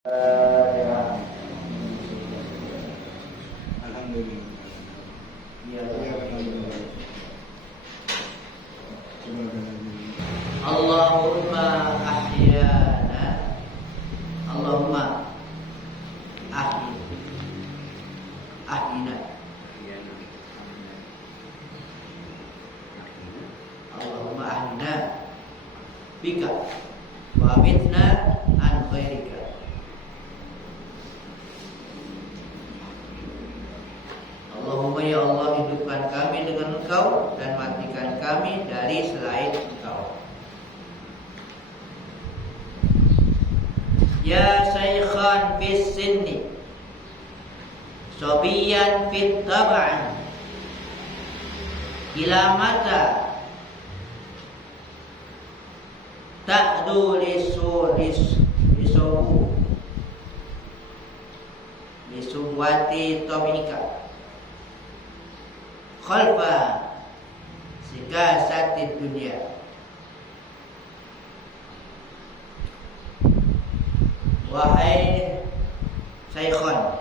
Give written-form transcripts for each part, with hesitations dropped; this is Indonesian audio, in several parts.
Ya, Alhamdulillah. ya, Alhamdulillah. Allahumma ahyana, Allahumma ahyina, Allahumma ahyina bika wa amitna an ghairika. Allahumma ya Allah, hidupkan kami dengan Engkau dan matikan kami dari selain Engkau. Ya Shaykhan fis sinni, Sobiyan fit tab'an, ila mata ta'du lisubwati tomika khalfa sikasati dunia. Wahai Saikhon,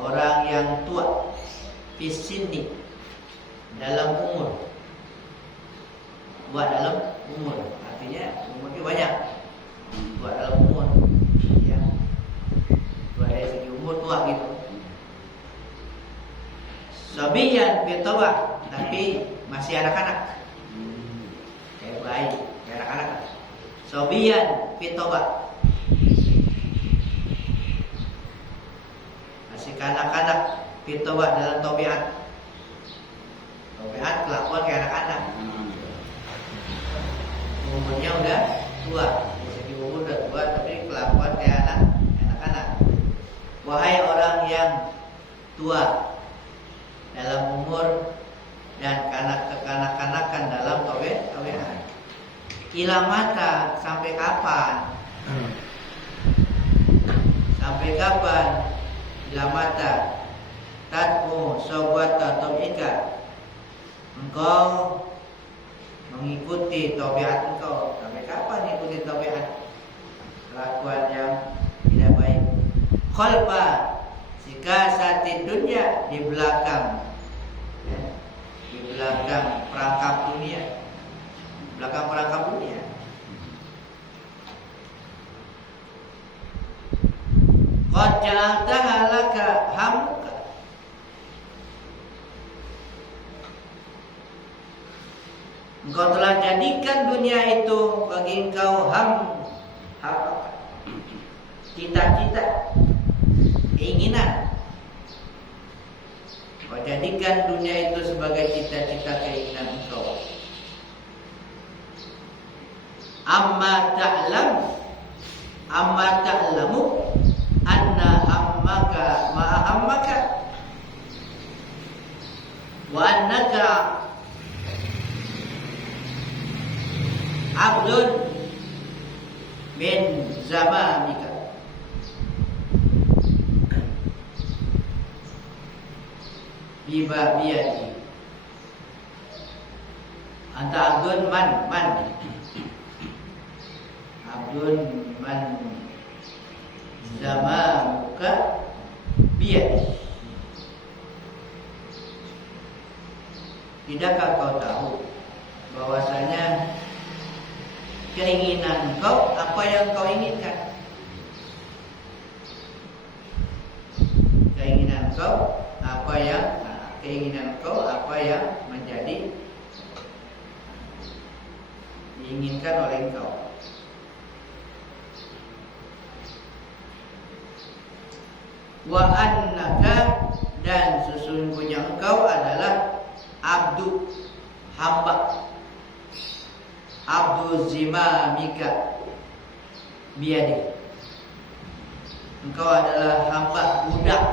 orang yang tua, fisini, dalam umur, tua dalam umur, artinya umurnya banyak, tua dalam umur, ya, tua dari segi umur tua gitu. Sobiyan fitoba, tapi masih anak-anak, kayak bayi, kayak anak-anak. Sobiyan fitoba, masih kanak-kanak, fitoba dalam tobiat. Tobiat kelakuan kayak anak-anak. Umurnya udah tua, dari segi umur udah tua, tapi kelakuan kayak anak-anak. Wahai orang yang tua dalam umur dan kekanak-kanakan dalam tobiat. Ila mata, sampai kapan? Sampai kapan? Ila mata tatmu sobata tobika, engkau mengikuti tabiat engkau. Sampai kapan mengikuti tabiat kelakuan yang tidak baik? Khalfa sikasati dunia, di belakang, ya, di belakang perangkap dunia, belakang perangkap dunia. Qad ja'altaha laka hamuka, engkau telah jadikan dunia itu bagi engkau cita-cita, keinginan. Kau jadikan dunia itu sebagai cita-cita, keinginan engkau. Amma ta'lamu anna hammaka ma'a hammaka wa annaka abdun min zamanika. Biba biyadi, anta abdun man abdun man zamanuka biyadi. Tidakkah kau tahu bahwasanya keinginan kau, apa yang kau inginkan, keinginan kau apa yang menjadi diinginkan oleh engkau. Wa annaka, dan sesungguhnya engkau adalah abdu, hamba, abdu zimamika biyadi, engkau adalah hamba, budak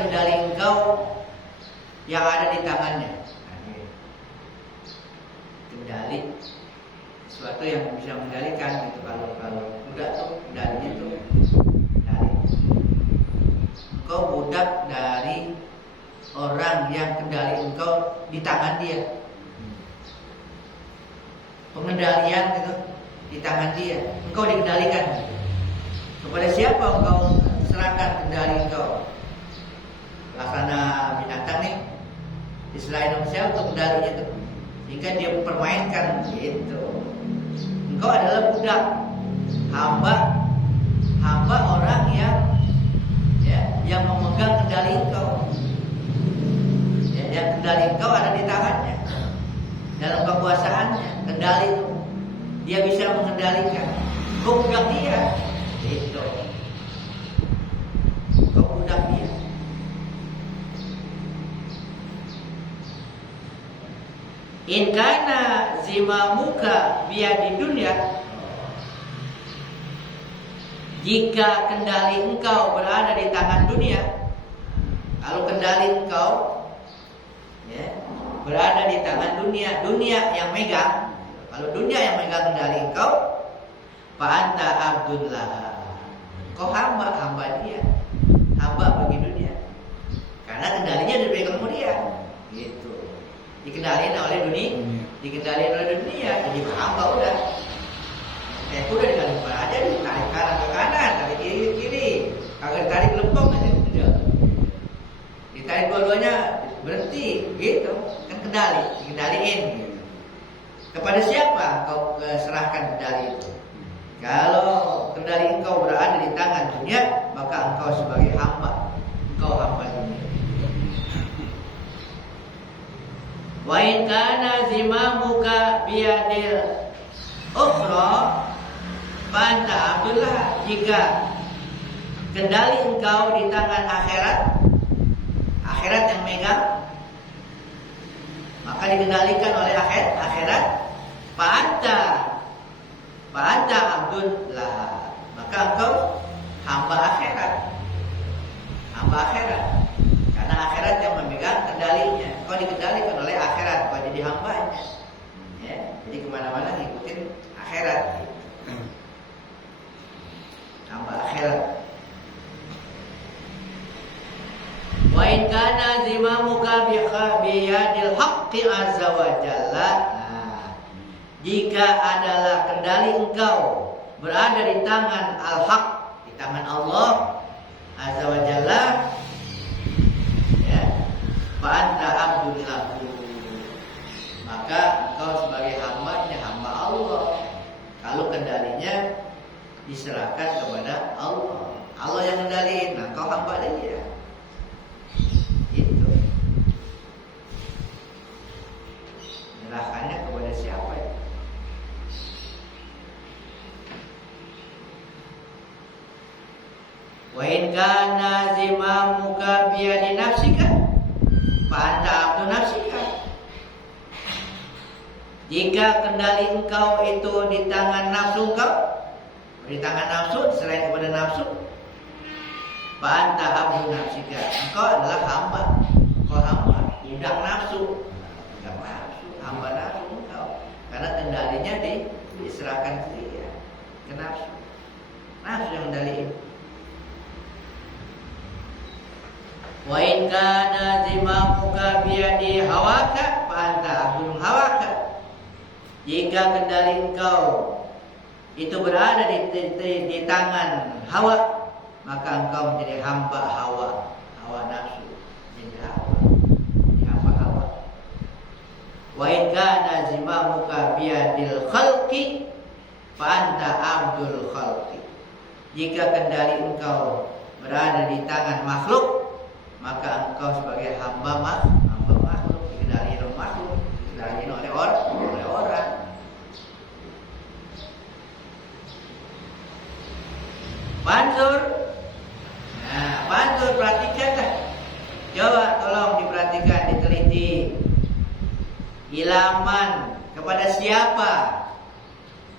kendali engkau yang ada di tangannya. Kendali sesuatu yang bisa mengendalikan gitu. Kalau budak tuh kendalinya tuh kendali. Engkau budak dari orang yang kendali engkau di tangan dia. Pengendalian gitu di tangan dia. Engkau dikendalikan. Kepada siapa engkau serahkan kendali engkau? Laksana binatang nih, diserahin sama siapa untuk kendalinya itu, sehingga dia permainkan gitu. Engkau adalah budak, hamba orang yang memegang kendali engkau. Ya, yang kendali engkau ada di tangannya, dalam kekuasaannya. Kendali itu dia bisa mengendalikan. Kau budak dia, itu. Kau budak dia. In kana zimamuka biadi dunia, jika kendali engkau berada di tangan dunia. Kalau kendali engkau berada di tangan dunia yang megang. Kalau dunia yang megang kendali engkau, fa anta abdullah, kau hamba dia, hamba bagi dunia, karena kendalinya dipegang oleh dia, gitu. Dikendalikan oleh dunia, jadi hamba udah. Udah dikali aja, ditarik kanan ke kanan, tarik kiri ke kiri, kagak ditarik lempeng aja, udah. Ditarik dua-duanya berhenti, gitu. Kan dikendaliin. Gitu. Kepada siapa kau serahkan kendali itu? Kalau kendali engkau berada di tangan dunia, maka engkau sebagai hamba, engkau hamba dunia. Wa in kana zimamuka biyadil ukhra fa anta abdullah, jika kendali engkau di tangan akhirat yang megang, maka dikendalikan oleh akhirat. Fa anta abdullah, maka engkau hamba akhirat. Karena akhirat yang memegang kendalinya. Kau dikendalikan oleh akhirat, kau jadi hambanya. Ya, jadi kemana-mana ngikutin akhirat. Hamba akhirat. Wa in kana zimamuka biyadil haqqi azza wa jalla. Jika adalah kendali engkau berada di tangan al-haq, di tangan Allah azza wa jalla, ya, fa anta abdullah, maka engkau sebagai hambanya, hamba Allah. Kalau kendalinya diserahkan kepada Allah yang kendaliin, nah kau hamba dia. Itu menyerahkannya kepada siapa ya? Wa in kana zimamuka biyadi nafsika fa anta abdu nafsika. Jika kendali engkau itu di tangan nafsu engkau, di tangan nafsu, selain kepada nafsu, fa anta abdu nafsika, engkau adalah hamba. Engkau hamba, budak nafsu, hamba nafsu engkau, karena kendalinya diserahkan ke dia, ke nafsu yang kendaliin. Wa in kana zimamuka biyadi hawaka fa anta abdul hawaka. Jika kendali engkau itu berada di tangan hawa, maka engkau menjadi hamba hawa nafsu, jadi hamba hawa. Wa in kana zimamuka biyadil khalqi fa anta abdul khalqi. Jika kendali engkau berada di tangan makhluk, maka engkau sebagai hamba makhluk, dikendalikan oleh makhluk, dikendalikan oleh orang. Pantur, perhatikan dah. Coba tolong diperhatikan, diteliti. Ilaman, kepada siapa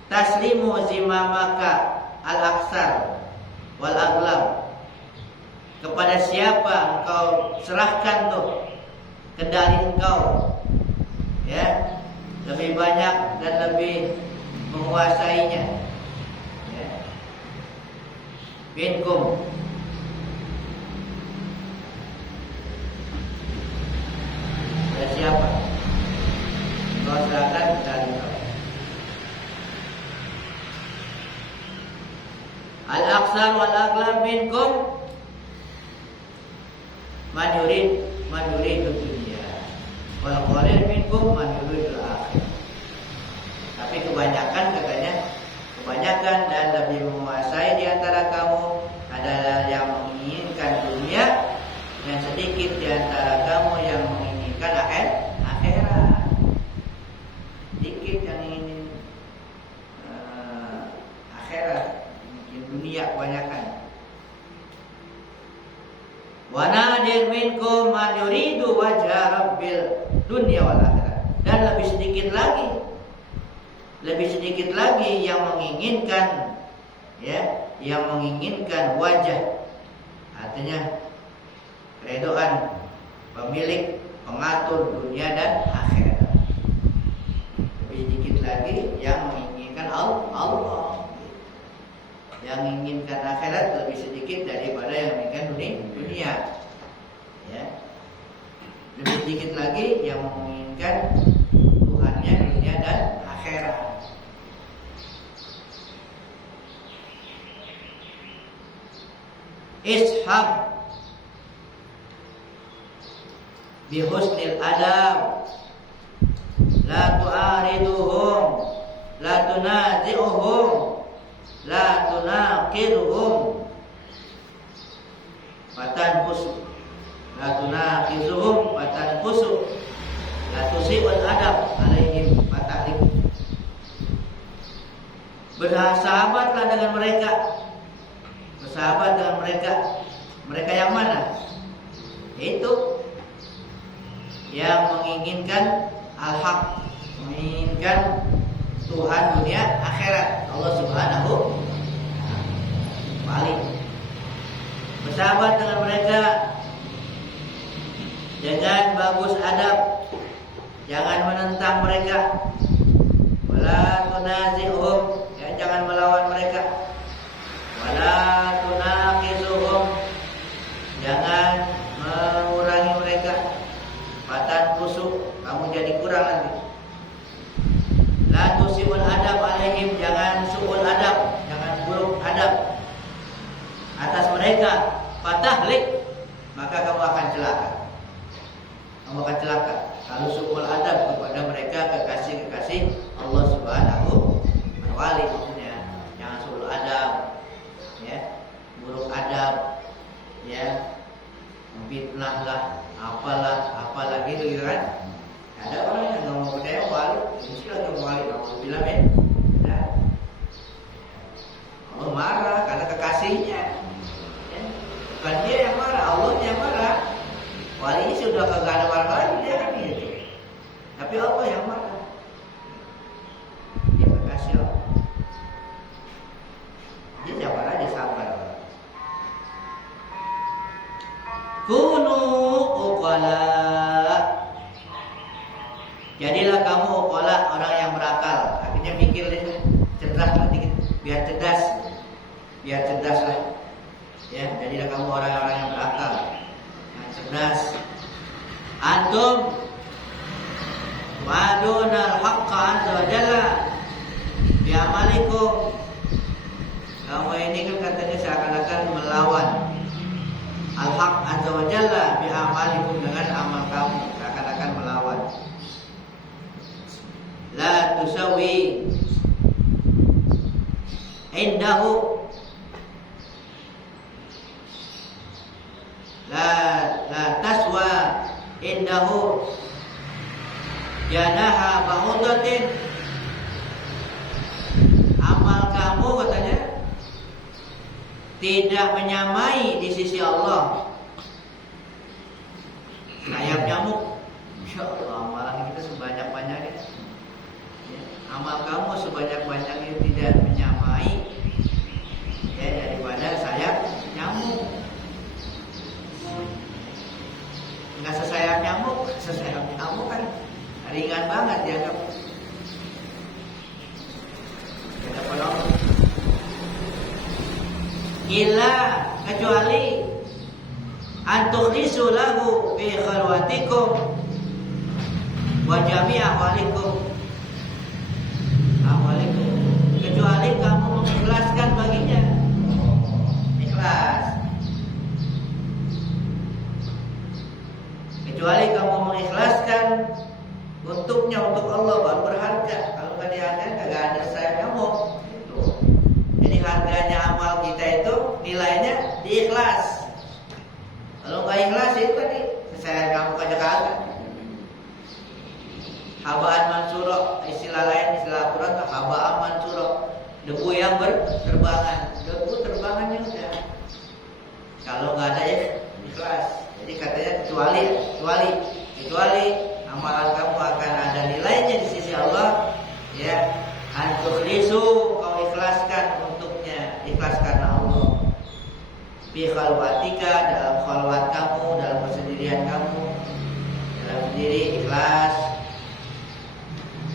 taslimu zimamaka al-aksar wal aglam. Kepada siapa engkau serahkan tuh kendali engkau, ya, lebih banyak dan lebih menguasainya, ya. Minkum, kepada siapa engkau serahkan kendali engkau. Al-aksar wal aghlab minkum man yurid dunya wal qalil minkum man yuridul akhirah. Tapi kebanyakan katanya, kebanyakan dan lebih menguasai di antara kamu adalah yang menginginkan dunia, dan sedikit di antara kamu yang menginginkan akhirat. Sedikit yang ingin akhirat, mungkin dunia kebanyakan. Wa nadir minkum man yuridu wajha rabbil dunya wal akhirah. Dan lebih sedikit lagi yang menginginkan, ya, yang menginginkan wajah, artinya keredoan pemilik pengatur dunia dan akhirat. Lebih sedikit lagi yang menginginkan Allah. Yang menginginkan akhirat lebih sedikit daripada yang menginginkan dunia. Ya. Lebih sedikit lagi yang menginginkan Tuhannya dunia dan akhirat. Ishab bi husnil adab, la tu'ariduhum, la tunazi'uhum, la tunaqiruhum, fatanfusu, la tunaqizuhum, fatanfusu, la tusi'ul adab alaihim, fatahlik. Bersahabatlah dengan mereka. Bersahabat dengan mereka. Mereka yang mana? Itu yang menginginkan al-haq, menginginkan Tuhan dunia akhirat, Allah Subhanahu wa ta'ala. Bersahabat dengan mereka dengan bagus adab, jangan menentang mereka. Wala tunazi'uhum, ya, jangan melawan mereka. Wala tunaqizuhum, jangan mengurangi mereka. Fatan kusuk, kamu jadi kurang nanti. La tusiul adab alaihim, jangan suul adab, jangan buruk adab atas mereka. Fatahlik, maka kamu akan celaka. Kamu akan celaka kalau suul adab kepada mereka, kekasih-kekasih Allah Subhanahu wa ta'ala. Maksudnya jangan suul adab, ya, buruk adab, ya, fitnah lah, apalah gitu kan. Ada orang yang nggak mau percaya wali, mesti lagi mau wali, Allah bilang ya, nah, Allah marah karena kekasihnya, ya. Bukan dia yang marah, Allah yang marah. Wali ini sudah kagak ada marah lagi dia kan gitu. Tapi Allah yang marah, dia kekasih Allah. Dia sabar aja, sabar. Kunu uqala, jadilah kamu uqala, orang yang berakal. Akhirnya mikir deh, cerdas nanti, biar cerdas lah. Ya, jadilah kamu orang-orang yang berakal, yang cerdas. Antum wa'aduna al-haqqa azza wa jalla bi amalikum. Kamu ini kan katanya seakan-akan melawan al-haq azza wa jalla bi amalikum, dengan amal kamu, seakan-akan melawan. La tusawi indahu, la taswa indahu janaha ba'udatin. Amal kamu katanya tidak menyamai di sisi Allah sayap nyamuk. Insya Allah amalan kita sebanyak-banyaknya, ya, amal kamu sebanyak-banyaknya tidak menyamai, ya, daripada sayap nyamuk. Nggak sesayap nyamuk kan ringan banget dianggap. Kita penolong. Illa, kecuali antukhlisu lahu fi khalwatikum wa jami' ahwalikum, kecuali kamu mengikhlaskan baginya nilainya amal kita itu nilainya di ikhlas. Kalau nggak ikhlas itu tadi saya kamu kagak. Habaan mansuro, istilah lain istilah Quran tuh habaan mansuro, debu yang berterbangan. Debu terbangannya udah. Kalau nggak ada ikhlas, jadi katanya kecuali amalan kamu akan ada nilainya di sisi Allah, ya. Antukhlisu, kau ikhlaskan untuknya, ikhlas karena Allah. Fi khalwatika, dalam khalwat kamu, dalam persendirian kamu, dalam sendiri ikhlas.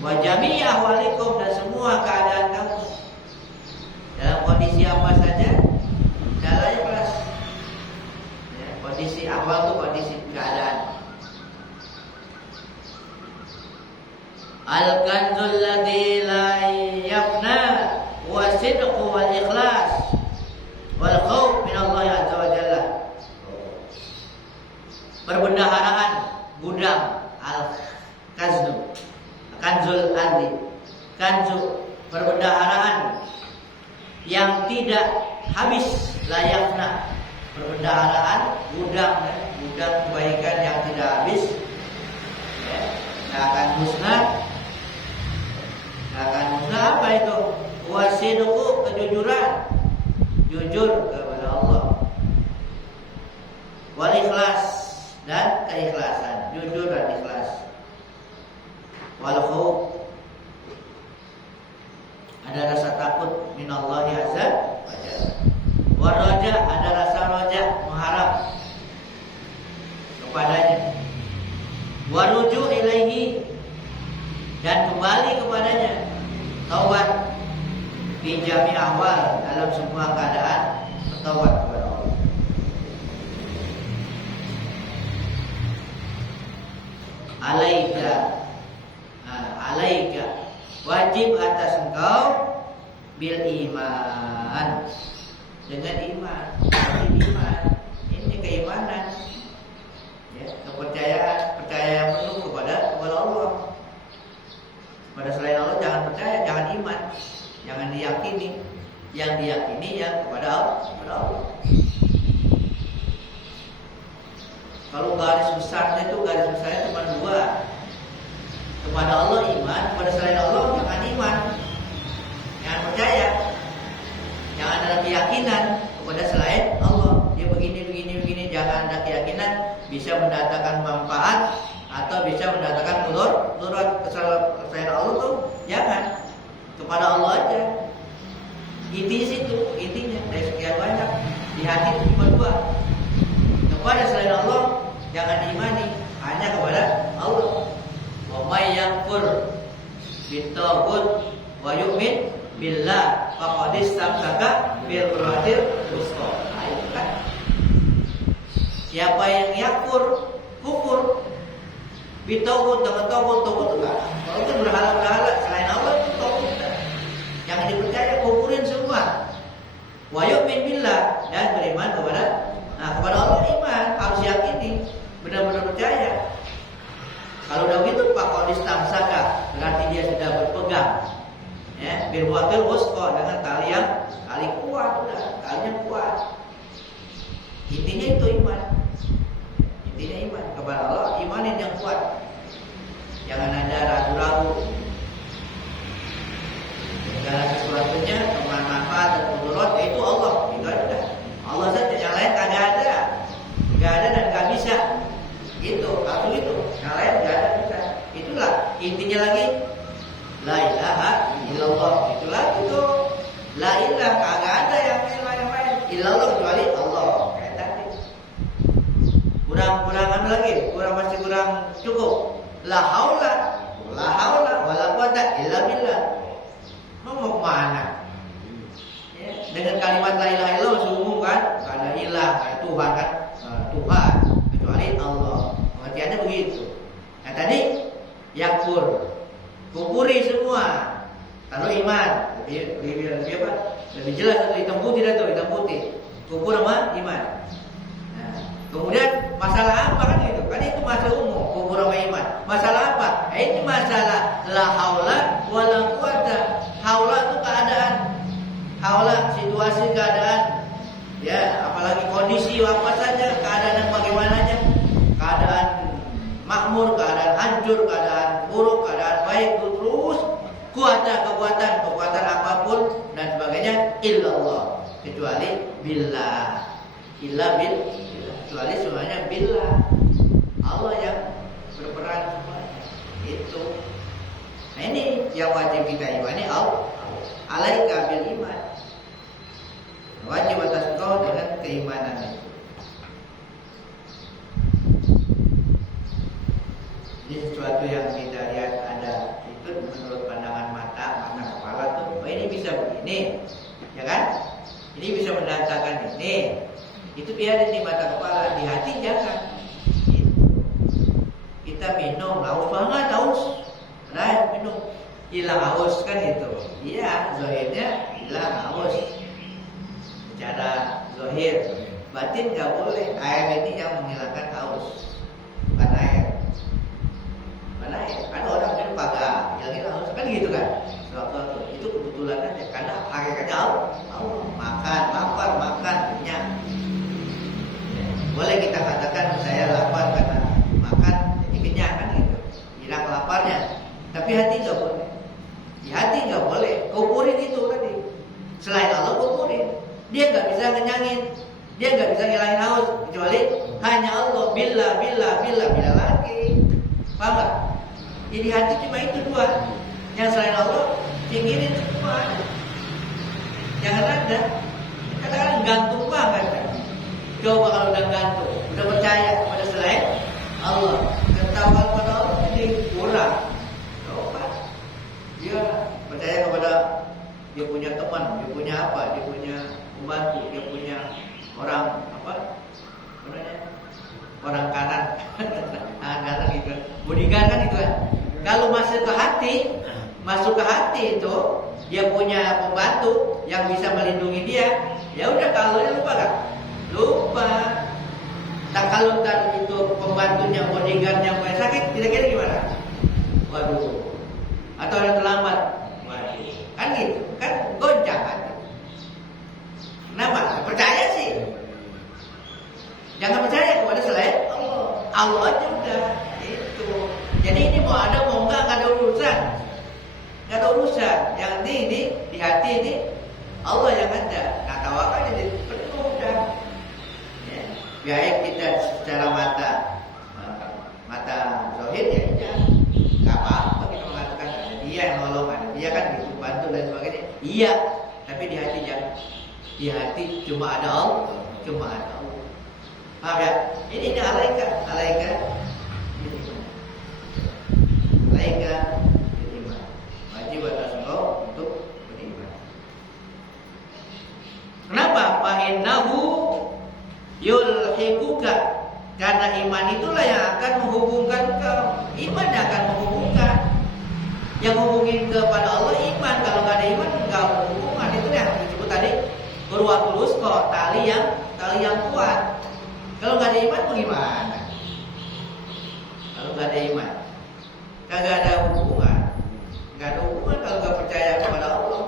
Wa jami'i ahwalikum, dan semua keadaan kamu dalam kondisi apa saja dalam ikhlas. Ya, kondisi awal itu kondisi keadaan. Al-kanzul ladzi la yafna wa sidqu wal ikhlas wal khauf min Allah azza wa jalla. Perbendaharaan gudang al-kanzul, kanzul ladzi, kanzu perbendaharaan yang tidak habis, la yafna, perbendaharaan gudang kebaikan yang tidak habis, ya, tidak akan musnah. Apa itu? Wasidqu, kejujuran, jujur kepada Allah. Wal ikhlas, dan keikhlasan, jujur dan ikhlas. Wal khauf, ada rasa takut minallahi azza wa jalla. War raja, ada rasa raja, mengharap kepadanya. Waruju ilaihi, dan kembali kepadanya. Taubat fi jami' ahwal, dalam semua keadaan bertaubat kepada Allah. Alaika, wajib atas engkau bil iman, dengan iman. Ini keimanan, ya, kepercayaan, percaya yang penuh kepada Allah. Pada selain Allah jangan percaya, jangan iman, jangan diyakini. Yang diyakini yang kepada Allah. Kalau garis besarnya cuma dua. Kepada Allah iman, kepada selain Allah jangan iman, jangan percaya, jangan ada keyakinan kepada selain Allah. Dia begini, jangan ada keyakinan bisa mendatangkan manfaat atau bisa mendatangkan mudarat selain Allah tuh jangan, kepada Allah aja. Intinya dari sekian banyak di hati itu cuma dua. Kepada selain Allah jangan diimani, hanya kepada Allah. Wa may yakfur bitaghut wa yu'min billah faqad istamsaka bil urwatil wuthqa. Kan? Siapa yang kufur bitaghut, dengan taghut enggak. Kalau itu berhala selain Allah itu taghut. Jangan dipercaya, kufurin semua. Wa yu'min billah, dan beriman kepada Allah iman, harus yakini, benar-benar percaya. Kalau udah gitu faqad istamsaka, berarti dia sudah berpegang, ya, bil urwatil wuthqa, dengan tali kuat, udah, talinya kuat. Intinya itu iman. Intinya iman kepada Allah, imanin yang kuat. Jangan ada ragu-ragu. Segala sesuatunya manfaat dan mudarat itu Allah. Itu ada. Allah saja, yang lain kagak ada. Enggak ada dan enggak bisa. Gitu, satu itu. Yang lain enggak ada bisa. Itulah intinya lagi. La ilaha illallah. Itulah itu. La ilaha, kagak ada yang lain. Illallah kecuali Allah. Kayak tadi. Kurang lagi, masih kurang cukup. La haula wala quwata illa billah. Mau kemana? Ya, dengan kalimat la ilaha illallah sungguh kan? Karena ilah, Tuhan kan? Tuhan kecuali Allah. Pengertiannya begitu. Nah tadi kufuri semua. Lalu iman, lebih jelas atau hitam putih dah tuh, hitam putih. Kufur sama iman. Kemudian masalah apa kan itu? Kan itu masalah umum, kufur sama iman. Masalah apa? Ini masalah la haula wala quwata. Haula itu keadaan. Haula situasi hancur, keadaan buruk, keadaan baik, terus kekuatan apapun dan sebagainya illallah, kecuali billah. Kecuali semuanya billah. Allah yang berperan semuanya. Itu. Nah ini yang wajib kita imani. Alaika bil iman. Wajib atas kau dengan keimanan itu. Ini sesuatu yang kita lihat ada itu menurut pandangan mata kepala tuh, oh ini bisa begini, ya kan? Ini bisa mendatangkan ini. Itu biar di mata kepala, di hati jangan. Gitu. Kita minum, haus banget, nah minum, hilang haus kan itu. Iya, zahirnya hilang haus. Secara zahir, batin nggak boleh. Air ini yang menghilangkan haus, bukan air. Kan orang minum kagak hilang haus kan gitu kan. Suatu itu kebetulan aja karena hakikatnya makan, lapar, makan, kenyang. Boleh kita katakan saya lapar karena makan jadi kenyang kan gitu, hilang laparnya. Tapi hati nggak boleh. Di hati nggak boleh. Kupurin itu tadi. Selain Allah kupurin. Dia nggak bisa ngenyangin. Dia nggak bisa ngilangin haus kecuali hanya Allah. Bila lagi. Paham nggak? Jadi hati cuma itu dua. Yang selain Allah pinggirin semua. Jangan ada. Katakan gantung banget kan. Coba kalau udah gantung, udah percaya kepada selain Allah, ketahuan pada Allah jadi kurang. Coba dia percaya kepada dia punya teman, dia punya apa, dia punya pembantu, dia punya orang apa namanya, orang kanan, kanan gitu, bodyguard kan itu kan. Kalau masuk ke hati itu dia punya pembantu yang bisa melindungi dia, ya udah kalau dia lupa kan. Lupa. Tak kalau tadi itu pembantunya, bodyguardnya mulai sakit, kira-kira gimana? Waduh. Atau ada terlambat. Waduh. Kan gitu. Kan goncang kan. Kenapa? Percaya sih. Jangan percaya kepada selain Allah. Allah aja udah. Itu. Jadi ini mau ada mau enggak ada urusan. Enggak ada urusan. Yang ini di hati ini Allah yang ada. Nah, tawakal jadi penuh udah. Baik kita secara mata zahir ya nggak apa-apa kita mengatakan ada dia yang nolong, ada dia kan gitu bantu dan sebagainya. Iya, tapi di hati jangan. Di hati cuma ada Allah. Paham ya? Ini alaika beriman. Wajib atas engkau untuk beriman. Kenapa? Fa'innahu yulhiquka, karena iman itulah yang akan menghubungkan kau. Iman yang akan menghubungkan. Yang hubungin kepada Allah iman. Kalau nggak ada iman nggak berhubungan. Itu yang disebut tadi urwatul wusqa, tali yang kuat. Kalau nggak ada iman bagaimana? Kalau nggak ada iman, kagak ada hubungan. Nggak ada hubungan kalau nggak percaya kepada Allah.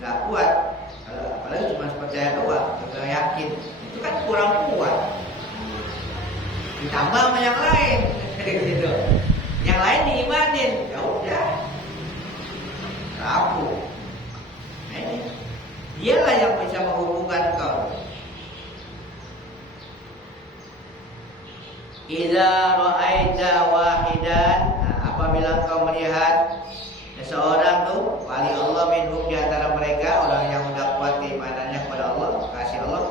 Nggak kuat. Apalagi cuma percaya doang, tidak yakin, itu kan kurang kuat. Ditambah sama yang lain, gitu. Yang lain diimanin, ya udah, rapuh. Nah ini, dialah yang bisa menghubungkan kau. Idza ra'aita wahidan, apabila kau melihat seseorang tuh wali Allah minhum di antara mereka, orang yang udah kuat keimanannya kepada Allah, kasih Allah,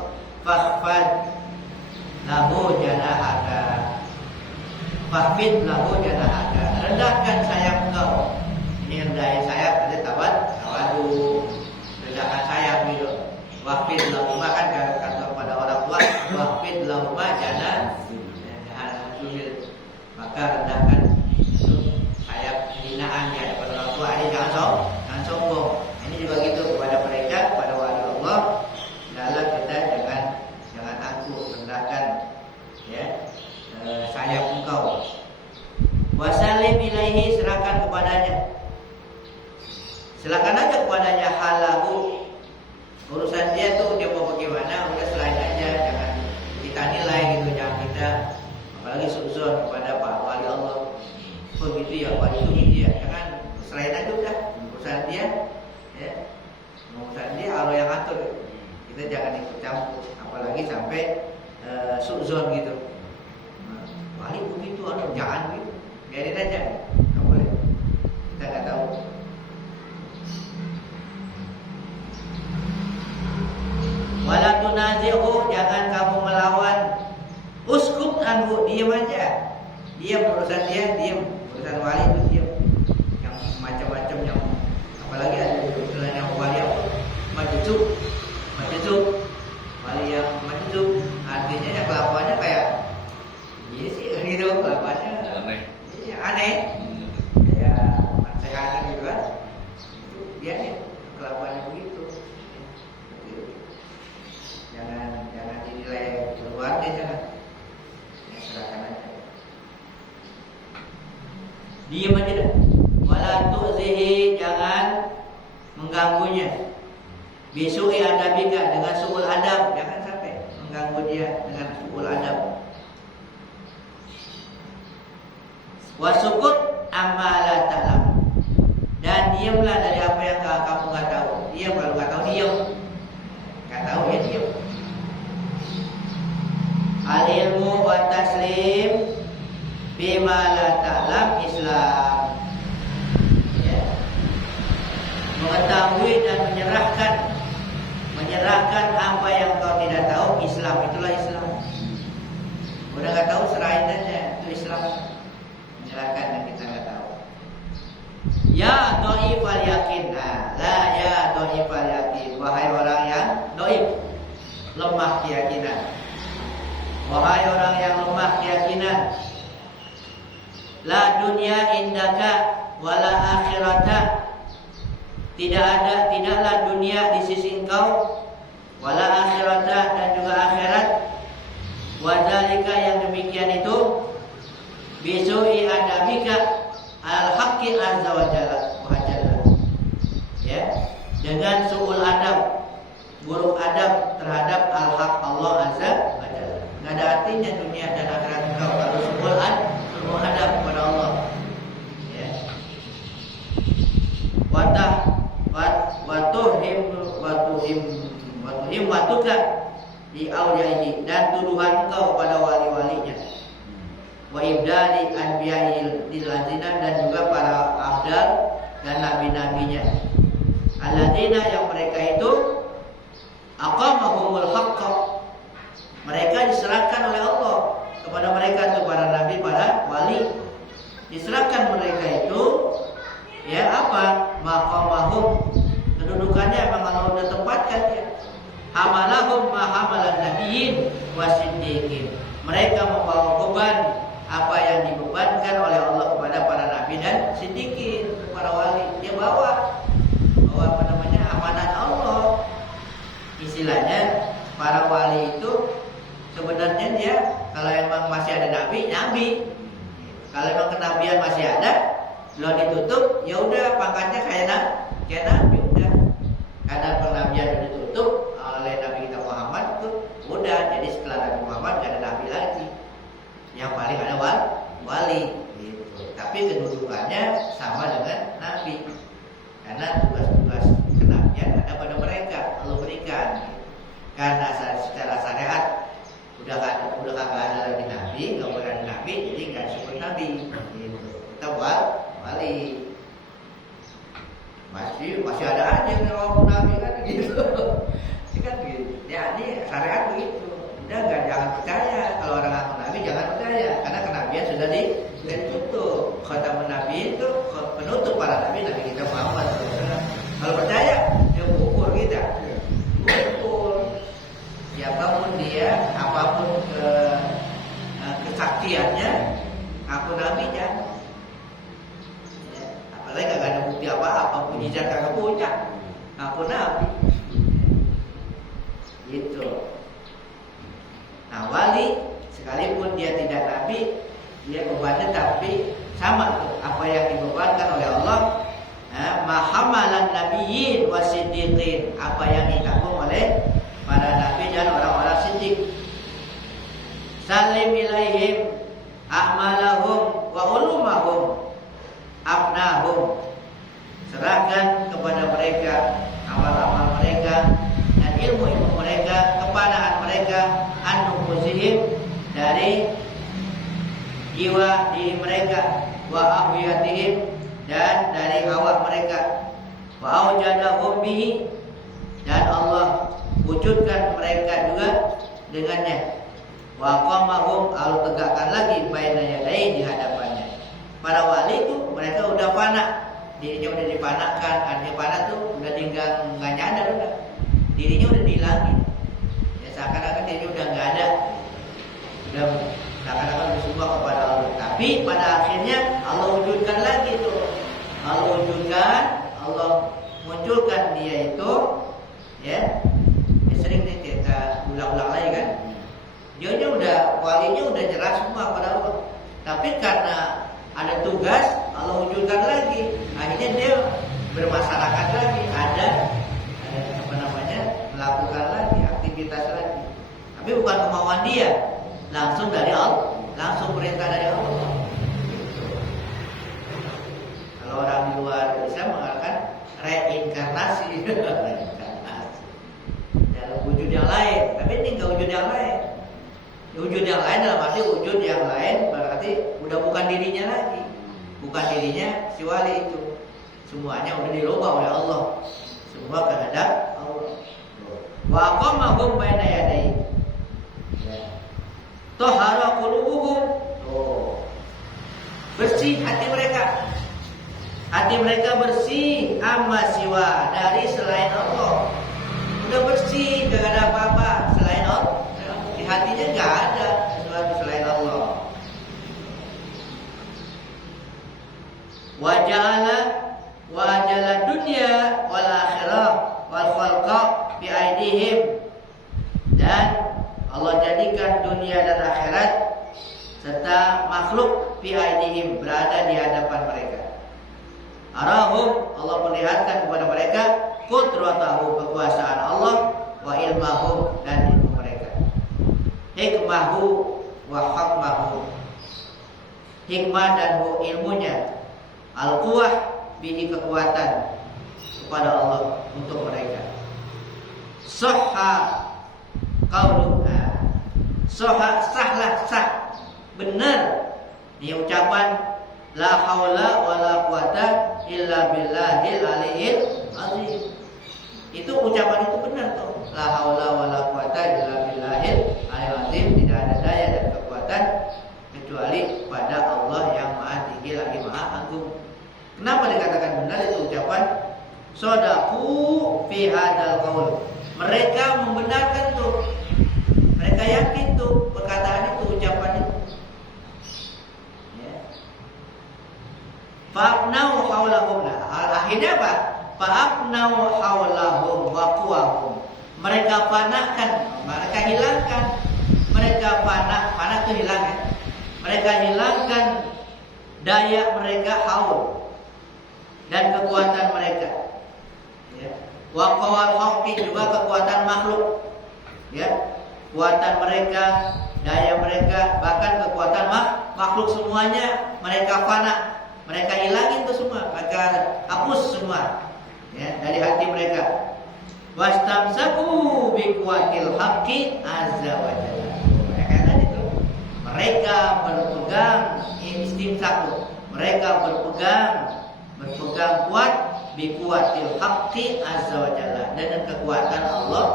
fakhfad lahu janahaka, rendahkan sayap kau. Ini rendahin sayap, ada tawadu, rendahkan sayap gitu. Waqfid lahu, kan kata kepada orang tua, waqfid lahu janah, maka rendahkan sayap hinaannya kepada orang tua. Ini jangan sombong. Ini juga gitu kepada mereka, kepada wali Allah. Dalam kita jangan angkuh, rendahkan ya sayap engkau. Wasalim ilaihi, serahkan kepadanya. Silakan aja kepadanya halahu. Urusan dia tuh dia mau bagaimana, udah selain aja, jangan kita nilai gitu, jangan kita apalagi suudzon kepada Pak Wali Allah. Oh gitu ya, wali itu gitu ya. Jangan serahin aja udah urusan dia, ya. Urusan dia Allah yang atur. Kita jangan ikut campur, apalagi sampai suudzon gitu. Nah, wali begitu, jangan gitu. Biarin aja, nggak boleh. Kita nggak tahu. Wala tunazihu, jangan kamu melawan. Uskut anhu, diam aja. Diam urusan dia, diam. Urusan wali itu diam. Yang macam-macam yang apalagi ada urusan yang wali apa? Majujuk. Wali yang majujuk. Artinya ya kelakuannya kayak gini sih gitu, kelakuannya Aneh. ya, aneh. Ya, nasehatin gitu kan. Itu biarin kelakuannya begitu. Jangan dinilai keluar deh, jangan. Ya, serahkan aja. Diam aja dah. Wala tu'zihi, jangan mengganggunya. Bisu'i adabika, dengan su'ul adab, jangan sampai mengganggu dia dengan su'ul adab. Wasukut amma la ta'lam, dan diamlah dari apa yang kamu enggak tahu. Diam, kalau enggak tahu diam. Enggak tahu ya diam. Al-ilmu wa taslim bima la ta'lam Islam, ya. Mengetahui dan menyerahkan apa yang kau tidak tahu, Islam, itulah Islam. Udah nggak tahu, serahin aja, itu Islam. Menyerahkan yang kita nggak tahu. Ya dhaifal yakin, la ya dhaifal yakin, wahai orang yang dhaif, lemah keyakinan. Wahai orang yang lemah keyakinan, la dunya indaka wala akhirata, tidaklah dunia di sisi engkau, wala akhirata, dan juga akhirat. Wadzalika, yang demikian itu, bisu'i adabika al haqqi azza wa jalla, ya, dengan su'ul adab, buruk adab terhadap al-haq Allah azza wa jalla. Nggak ada artinya dunia dan akhirat engkau kalau su'ul adab kepada Allah, ya. Watuhim watuka di awliyaihi, dan tuduhan engkau kepada wali-walinya. Wa ibdali anbiya'il dilazina, dan juga para afdal dan nabi-nabinya. Alladzina, yang mereka itu aqamahumul haqqa, mereka diserahkan oleh Allah kepada mereka itu, para nabi, para wali. Diserahkan mereka itu, ya apa? Maqamahum, kedudukannya memang Allah sudah tempatkan ya. Hamalahum ma hamalan nabiyyin wasiddiqin, mereka membawa beban apa yang dibebankan oleh Allah kepada para nabi dan siddiqin, para wali. Dia bawa apa namanya, amanat Allah. Istilahnya para wali itu sebenarnya dia kalau emang masih ada nabi. Kalau emang kenabian masih ada, belum ditutup, ya udah pangkatnya kayak nabi udah. Karena pengnabian udah ditutup oleh Nabi kita Muhammad, itu udah. Jadi setelah Nabi Muhammad gak ada nabi lagi. Yang paling ada wali gitu. Tapi kedudukannya sama dengan nabi, karena tugas-tugas kenabian ada pada mereka, Allah berikan gitu. Karena secara syariat udah kagak ada lagi nabi, nggak boleh ada nabi, jadi nggak disebut nabi gitu. Kita wali. Masih ada aja yang ngomong nabi kan gitu. Kan gitu. Ya, ini syariat begitu. Udah jangan percaya kalau orang ngaku nabi, jangan percaya, karena kenabian sudah ditutup. Khatamun nabi itu penutup para nabi kita Muhammad. Kalau percaya, dia ukur kita. Ukur. Siapapun dia, apapun kesaktiannya, ngaku nabi jangan. Apalagi gak ada bukti apa-apa, mujizat kagak punya, ngaku nabi. Gitu. Nah, wali sekalipun dia tidak nabi, dia bebannya tapi sama tuh apa yang dibebankan oleh Allah. Mahamalan nabiyyin wasiddiqin, apa yang ditanggung oleh para nabi dan orang-orang siddiq. Salim ilaihim, a'malahum wa ulumahum abnahum. Serahkan kepada mereka amal-amal mereka dan ilmu-ilmu mereka, kepanaan mereka, an-nufusihim, dari jiwa diri mereka, wa ahwiyatihim, dan dari hawa mereka, wa aujadahum bihi, dan Allah wujudkan mereka juga dengannya, wa qamahum, Allah tegakkan lagi baina yadai, di hadapannya. Para wali itu mereka udah fana, dirinya udah dipanakan. Artinya fana tuh udah tinggal nggak nyadar, udah dirinya udah dihilangin, ya seakan-akan dirinya udah nggak ada, udah seakan-akan udah semua kepada Allah. Tapi pada akhirnya Allah wujudkan lagi tuh, Allah wujudkan, Allah munculkan dia itu, ya sering nih kita ulang-ulang lagi kan, dia udah walinya udah nyerah semua pada Allah. Tapi karena ada tugas, Allah wujudkan lagi. Akhirnya dia bermasyarakat lagi, ada apa namanya, melakukan lagi aktivitas lagi. Tapi bukan kemauan dia, langsung dari Allah, langsung perintah dari Allah. Kalau orang di luar Islam mengatakan reinkarnasi, reinkarnasi dalam wujud yang lain. Tapi ini nggak wujud yang lain. Wujud yang lain dalam arti wujud yang lain berarti udah bukan dirinya lagi, bukan dirinya si wali itu. Semuanya udah dirubah oleh Allah, semua kehendak Allah. Wa aqamahum baina yadayhi, tahara qulubuhum, bersih hati mereka. Hati mereka bersih amma siwa, dari selain Allah. Udah bersih, gak ada apa-apa selain Allah. Di hatinya gak ada sesuatu selain Allah. Wa ja'ala dunya wal akhirah wal khalqa bi aidihim, dan Allah jadikan dunia dan akhirat serta makhluk bi aidihim, berada di hadapan mereka. Arahum, Allah perlihatkan kepada mereka qudratahu, kekuasaan Allah, wa ilmahum, dan ilmu mereka, hikmahu wa hikmahu, hikmah dan ilmunya, al-quwah bihi, kekuatan kepada Allah untuk mereka. Sahha qauluha, sahlah, sah, benar ini ucapan la haula wala quwata illa billahil aliyil azim. Itu ucapan itu benar tuh. La haula wala quwata illa billahil aliyil azim. Tidak ada daya dan kekuatan kecuali pada Allah yang Maha Tinggi lagi Maha Agung. Kenapa dikatakan benar itu ucapan? Shadaqu fi hadzal qaul. Mereka membenarkan tuh. Mereka yakin tuh perkataan itu, ucapan itu. Fa'abnau haulahum. Akhirnya apa? Fa'abnau haulahum wa quwahum. Mereka fanakan, mereka hilangkan. Mereka fana itu hilang ya. Mereka hilangkan daya mereka, haul, dan kekuatan mereka. Ya. Wa qawal haqqi, juga kekuatan makhluk. Ya. Kekuatan mereka, daya mereka, bahkan kekuatan makhluk semuanya mereka fana. Mereka hilangin itu semua, mereka hapus semua, ya, dari hati mereka. Wastamsaku biquwatil haqqi azza wa jalla. Mereka berpegang, istimsaku, mereka berpegang kuat biquwatil haqqi azza wa jalla, dengan kekuatan Allah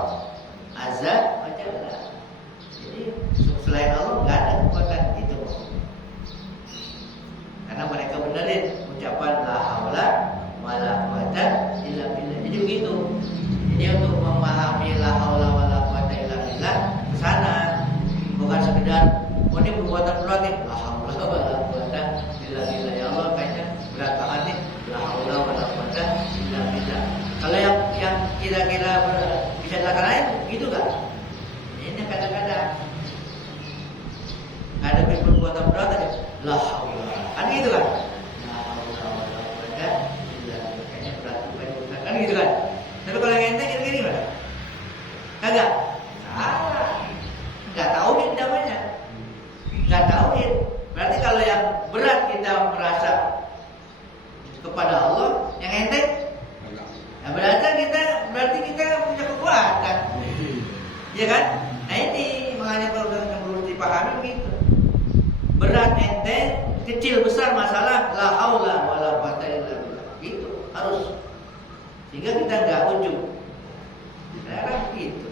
azza wa jalla. Jadi selain Allah nggak ada kekuatan itu. Karena mereka benerin ucapan la haula wala quwata illa billah. Jadi begitu. Jadi untuk memahami la haula wala quwata illa billah ke sana, bukan sekedar ini perbuatan berat nih, la haula wala quwata illa billah. Ya Allah, kayaknya berat banget nih, la haula wala quwata illa billah. Kalau yang kira-kira bisa dilaksanain gitu kan? Ini kadang-kadang ada perbuatan berat aja, la haula, kan gitu kan? La haula wala quwata illa billah. Kayaknya berat juga kan gitu kan? Tapi kalau yang enteng kira-kira gimana? Kagak? Salah. Enggak tauhid namanya. Enggak tauhid. Berarti Ya kan? Nah ini makanya kalau yang perlu dipahami begitu. Berat enteng, kecil besar masalah, la haula wala quwata illa billah. Gitu harus. Sehingga kita enggak ujub. Sekarang gitu.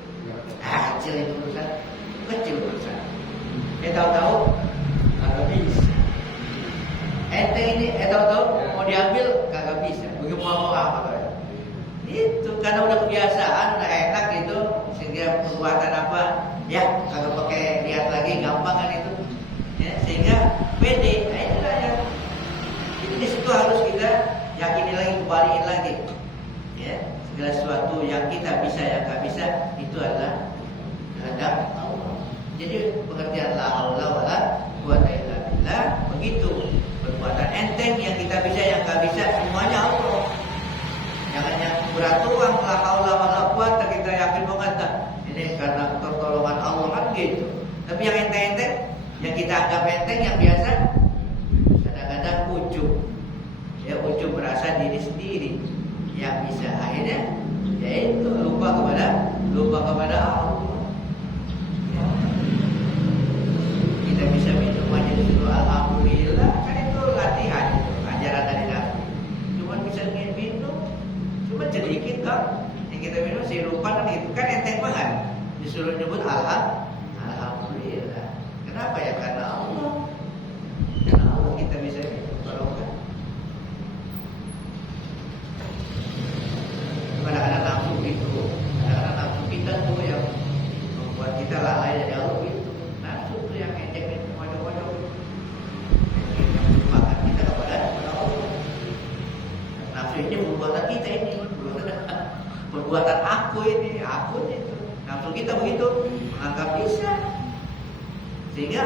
Kecil itu urusan, kecil urusan. Tahu-tahu kagak bisa. Enteng ini, tahu-tahu mau diambil kagak bisa. Begitu mau apa? Itu karena udah kebiasaan, udah enak gitu, sehingga perbuatan apa, ya kagak pakai lihat lagi, gampang kan itu, ya, sehingga pede. Nah itulah ya. Itu di situ harus kita yakini lagi, kembaliin lagi, ya segala sesuatu yang kita bisa, yang nggak bisa itu adalah kehendak Allah. Jadi pengertian la haula wala quwata illa billah begitu. Perbuatan enteng yang kita bisa, yang nggak bisa, semuanya Allah. Jangan yang berat doang, la haula wala quwata kita yakin banget ini karena pertolongan Allah kan gitu. Tapi yang enteng-enteng, yang kita anggap enteng, yang biasa, kadang-kadang ujub. Ya ujub merasa diri sendiri yang bisa, akhirnya yaitu lupa kepada Allah. Ya. Kita bisa minum aja dulu alhamdulillah, kan itu latihan itu, ajaran dari Nabi. Cuma bisa minum cuma sedikit kan yang kita minum sirupan kan itu kan enteng banget, disuruh nyebut alhamdulillah. Kenapa ya? Karena Allah kita bisa minum. Kalau enggak kadang-kadang nafsu itu, kadang-kadang nafsu kita tuh yang membuat kita lalai dari Allah gitu. Nafsu tuh yang enteng itu, kocok-kocok itu yang melupakan kita kepada Allah. Nafsu ini perbuatan kita ini, perbuatan aku ini, aku itu. Nafsu kita begitu, menganggap bisa, sehingga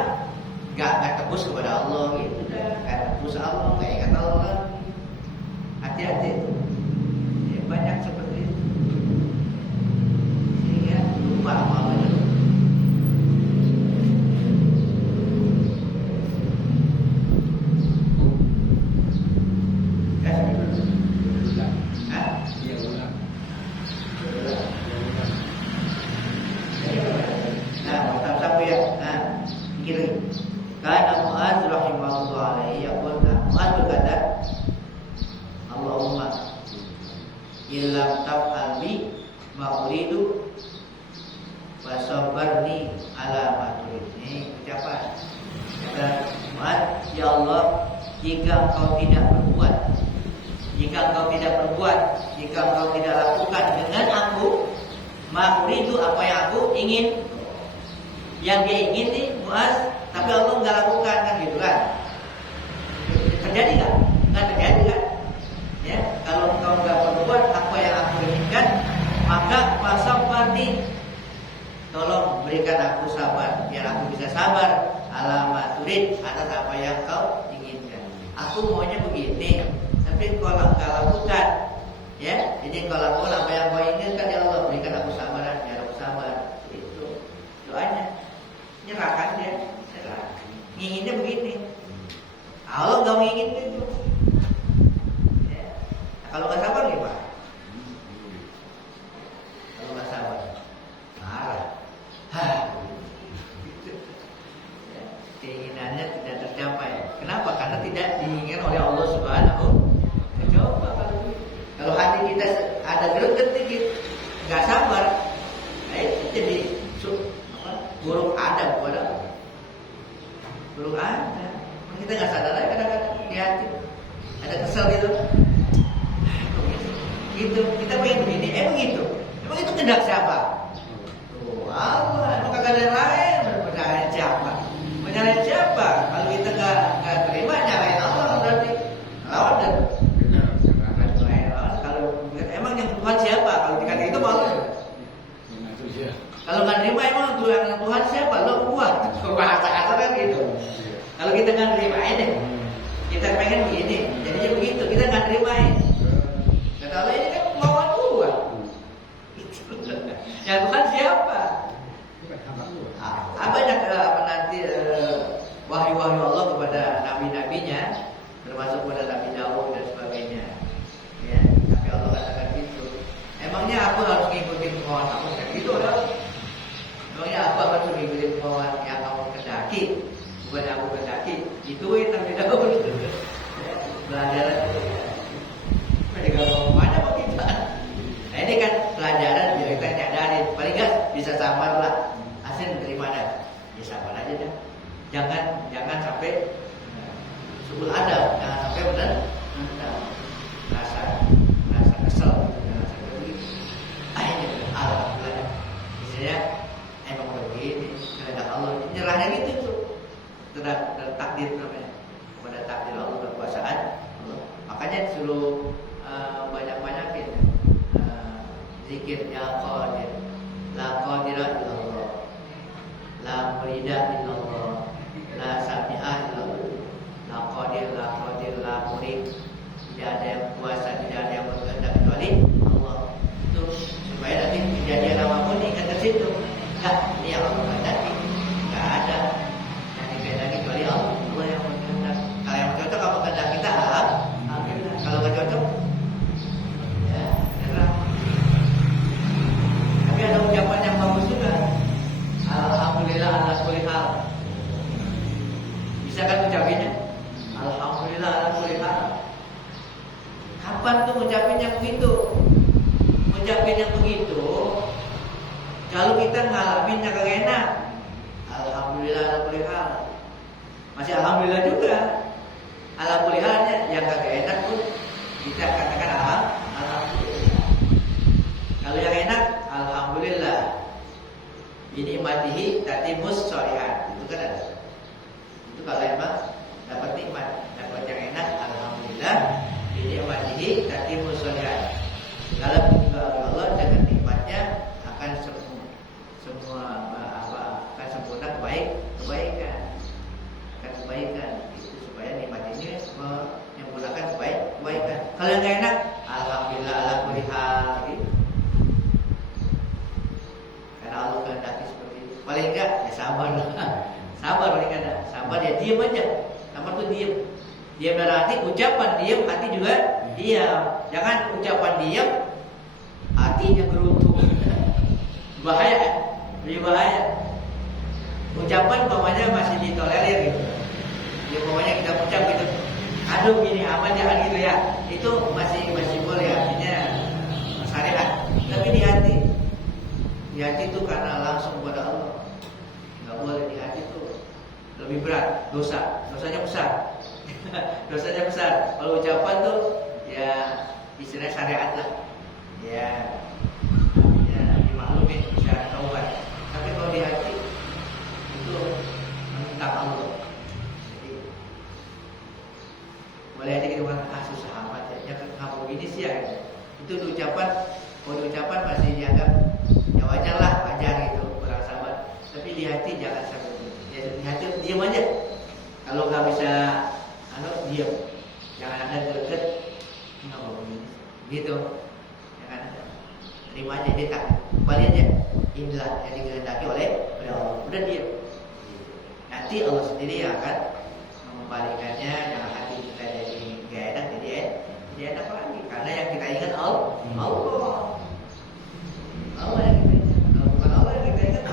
nggak tebus kepada Allah gitu, nggak tebus Allah, nggak ingat Allah. Hati-hati itu, ya, banyak seperti itu, sehingga lupa amalnya. Karena Mu'adz rahimahullah alaihi yaqul, Mu'adz berkata, Allahumma illam taf'al bi ma uridu fasabarni ala ma turid. Ini ucapan kata Mu'adz, ya Allah, jika engkau tidak berbuat, jika engkau tidak lakukan dengan aku ma uridu, apa yang aku ingin, yang dia ingin nih Mu'adz, tapi Allah nggak lakukan kan gitu kan? Terjadi nggak? Nggak terjadi kan? Ya, kalau engkau nggak berbuat apa yang aku inginkan, maka fasabarni, tolong berikan aku sabar, biar aku bisa sabar ala ma turid, atas apa yang kau inginkan. Aku maunya begini, tapi kalau engkau lakukan, ya, jadi kalau lakukan apa yang kau inginkan, ya Allah berikan aku sabar, biar aku sabar. Itu doanya. Nyerahkan dia, nyerah. Nginginnya begini, Allah nggak ngingin gitu. Ya. Nah, kalau nggak sabar gimana? Kalau nggak sabar, marah. Gitu. Ya. Keinginannya tidak tercapai. Kenapa? Karena tidak diinginkan oleh Allah Subhanahu. Coba kalau hati kita ada greget dikit, nggak sabar, nah itu jadi buruk adab kepada buruk adab. Kita nggak sadar aja kadang-kadang di hati ada kesel gitu. Gitu kita pengen begini, emang itu kehendak siapa? Tuh Allah, emang kagak ada yang lain. Menyalahin siapa? Menyalahin siapa? Kalau kita nggak terima, nyalahin Allah berarti lawan dan kalau emang yang Tuhan siapa? Kalau dikata itu malu. Kalau nggak terima emang Tuhan siapa? Lo kuat. Bahasa kasar kan gitu. Kalau kita nggak terima ini, kita pengen begini, jadinya begitu. Kita nggak terima ini. Kata Allah, ini kan kemauan Tuhan. Ya Tuhan siapa? Banyak nanti wahyu-wahyu Allah kepada nabi-nabinya, termasuk kepada Nabi Daud dan sebagainya. Ya, tapi Allah katakan gitu. Emangnya aku harus ngikutin kemauan aku? Gitu udah. ya sabar aja dah. Jangan sampai suul adab, jangan sampai benar rasa kesel, jangan sampai begitu. Akhirnya alhamdulillah, misalnya emang begini, kehendak Allah, nyerahnya gitu tuh, takdir namanya, kepada takdir Allah, kekuasaan Allah. Makanya disuruh banyak-banyakin zikir ya qadir, la qadira illallah, la murida illallah, la sami'a illallah, la qadir, la murid. Tidak ada yang kuasa, tidak ada yang berkehendak kecuali Allah. Itu supaya nanti kejadian apapun ingat ke situ. Enggak, ini yang Allah kehendaki. Enggak ada yang dikehendaki kecuali Allah. Allah yang berkehendak. Kalau yang cocok apa kehendak kita, alhamdulillah. Kalau enggak cocok, ya nyerah. Tapi ada ucapan yang bagus juga. Alhamdulillah ala kulli hal. Bisa kan ucapinnya? Alhamdulillah ala kulli hal. Kapan tuh ngucapin yang begitu? Ngucapin yang begitu kalau kita ngalamin yang kagak enak. Alhamdulillah ala kulli hal. Masih alhamdulillah juga. Ala kulli halnya yang kagak enak pun kita katakan alhamdulillah. Kalau yang enak alhamdulillah. Ini matihi tatimus sholihat. Itu kan ada. Itu kalau emang dapat nikmat, dapat yang enak alhamdulillah. Ini matihi tatimus sholihat. Kalau kita Allah dengan nikmatnya akan semua akan sempurna kebaikan. Akan kebaikan. Itu supaya nikmat ini menyempurnakan kebaikan. Kalau yang enak alhamdulillah ala kulli hal. Allah kehendaki seperti itu. Paling enggak ya sabar lah. Sabar paling enggak. Sabar ya diam aja. Sabar tuh diam. Diam dalam hati, ucapan diam, hati juga diam. Jangan ucapan diam, hatinya geruntung. Bahaya, lebih bahaya. Ucapan umpamanya masih ditolerir gitu. Ya umpamanya kita ucap gitu. Aduh gini aman jangan gitu ya. Itu masih boleh artinya syariat. Tapi di hati itu karena langsung kepada Allah. Nggak boleh di hati itu lebih berat, dosanya besar. Dosanya besar. Kalau ucapan tuh ya istilahnya syariat lah. Ya dimaklumin bisa taubat. Tapi kalau di hati itu meminta Allah. Jadi boleh aja kita bilang susah amat ya. Kamu gini sih ya. Itu kalau ucapan masih dianggap ya wajar gitu, kurang sabar. Tapi di hati jangan sampai ya, di hati diam aja. Kalau nggak bisa diam, jangan ada deket nggak mau begini gitu, jangan ada, terima aja dia tak kembali aja. Inilah yang dikehendaki oleh Allah. Udah diam, nanti Allah sendiri yang akan mengembalikannya. Jangan hati kita jadi gak enak, jadi enak lagi karena yang kita ingat Allah yang kita ingat. Kalau bukan Allah yang kita ingat,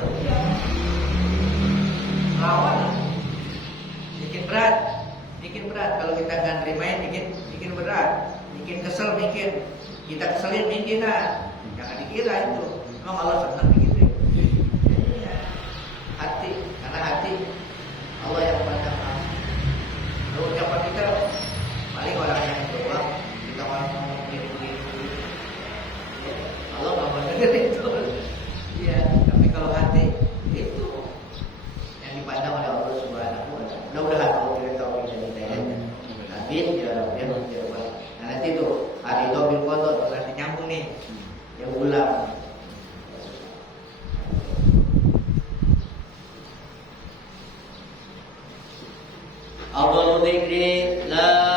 lawan bikin berat. Kalau kita nggak nerimain, bikin berat, bikin kesel, kita keselin, jangan dikira itu memang Allah senang begitu. Hati, karena hati Allah yang pandang. Kalau ucapan kita paling orang yang doang, kita malah ngomong begini. Allah nggak mau denger itu. Iya, tapi kalau hati itu yang dipandang oleh Allah Subhanahu wa Ta'ala. Mudah-mudahan Allah kita tahu kita hidayahnya. Amin ya rabbal alamin. Nah nanti tuh hari itu bil qadar nanti nyambung nih. Yang ulang. Afdhalul dzikri la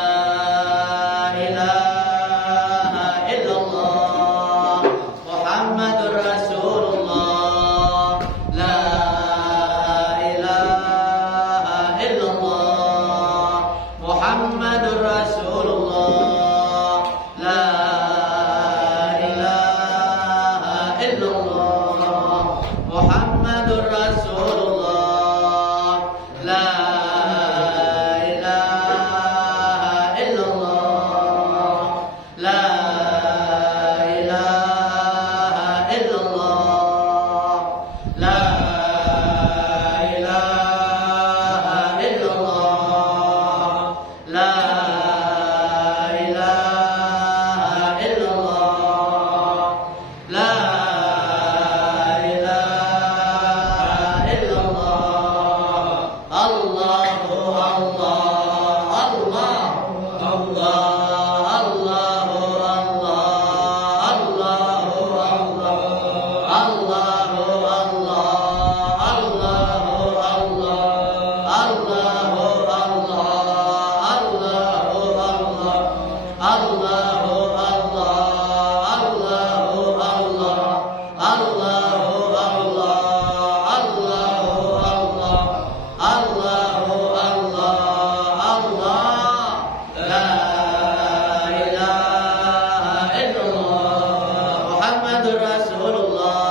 Muhammadur Rasulullah.